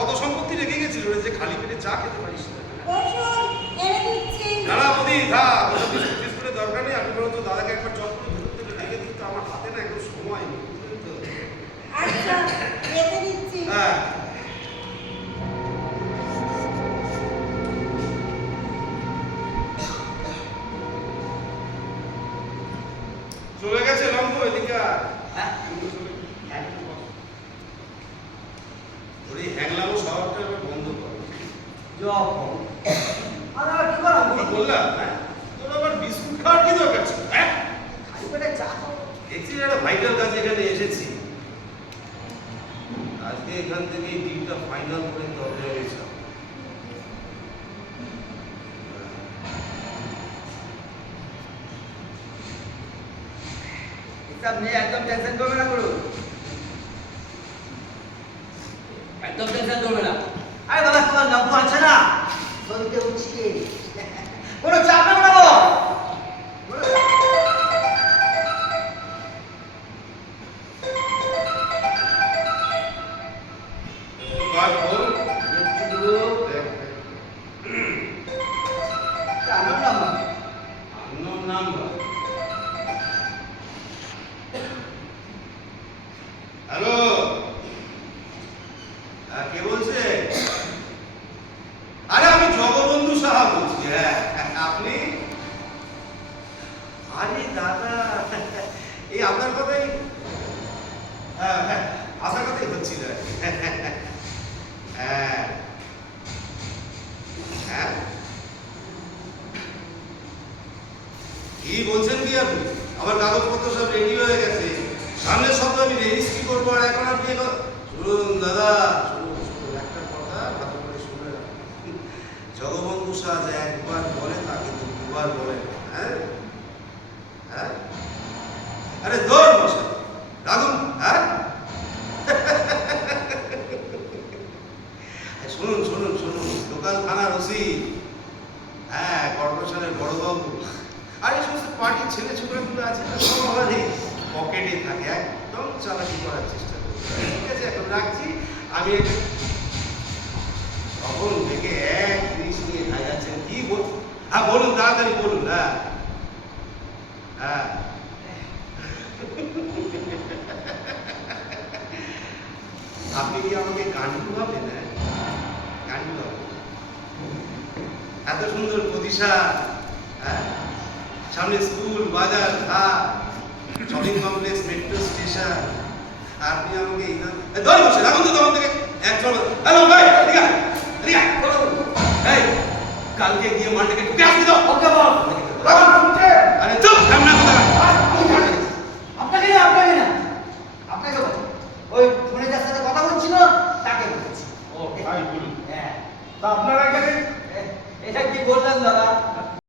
কত সম্পত্তি রেখে গেছিল রে, যে খালি পেটে চা খেতে পারিস না। না না বৌদি থাক, ওসব বিস্কুটের দরকার নেই। আমি বলতো দাদাকে একবার চট করে ধরতে রেখে দিতে, আমার হাতে না একটু সময় নেই। আচ্ছা রেখে দিচ্ছি। হ্যাঁ চলে গেছে লম্ব এদিকে। হ্যাঁ ওরে হ্যাংলামো শহরটা এবার বন্ধ করো। যখন আর আর কি করা কি বললাম হ্যাঁ, তোর আবার বিস্কুট খাওয়ার কি দরকার ছিল? হ্যাঁ খালি পেটে চা খাবো। দেখছি একটা ভাইটাল কাজে এখানে এসেছি। আজকে এখান থেকে এই ডিলটা ফাইনাল করে তবে হয়েছে। হিসাব নিয়ে একদম টেনশন করবে না গুরু, একদম টেনশন করবে না। আরে বাবা তোমার লম্ব আছে না, শরীরে উঠছে, কোনো চাপ নেবে না বাবা। কাজ বল। unknown number. হ্যালো, কে বলছে? আরে আমি জগবন্ধু সাহা বলছি। হ্যাঁ আপনি? আরে দাদা, এই আপনার কথাই, হ্যাঁ হ্যাঁ আসার কথাই হচ্ছিল। হ্যাঁ হ্যাঁ কি বলছেন কি আপনি? আমার কাগজপত্র সব রেডি হয়ে গেছে, সামনের সপ্তাহে আমি রেজিস্ট্রি করবো। আর এখন আপনি শুনুন দাদা, শুনুন শুনুন একটা কথা ভালো করে শুনে রাখুন। জগবন্ধু শাহ যে একবার বলে তা কিন্তু দুবার বলে না। হ্যাঁ হ্যাঁ আরে দৌড় মশা রাখুন। হ্যাঁ শুনুন শুনুন শুনুন, লোকাল থানার ওসি, হ্যাঁ কর্পোরেশনের বড়বাবু, আর এই সমস্ত পার্টির ছেলে ছোকরাগুলো আছে না, সব আমাদের পকেটে থাকে, একদম চালাকি করার চেষ্টা করছে। ঠিক আছে এখন রাখছি আমি। তখন থেকে এক জিনিস নিয়ে খাই যাচ্ছেন কি বল? হ্যাঁ বলুন তাড়াতাড়ি বলুন। হ্যাঁ হ্যাঁ আপনি কি আমাকে গান্ডু ভাবেন? হ্যাঁ গান্ডু ভাবেন? এত সুন্দর প্রতিষ্ঠা, হ্যাঁ সামনে স্কুল, বাজার, ঘাট, শপিং কমপ্লেক্স, মেট্রো স্টেশন, আপনি আমাকে এই ধরে বসে রাখুন তো তখন থেকে এক চলো। হ্যালো ভাই এদিকে এই কালকে গিয়ে মার্কেটে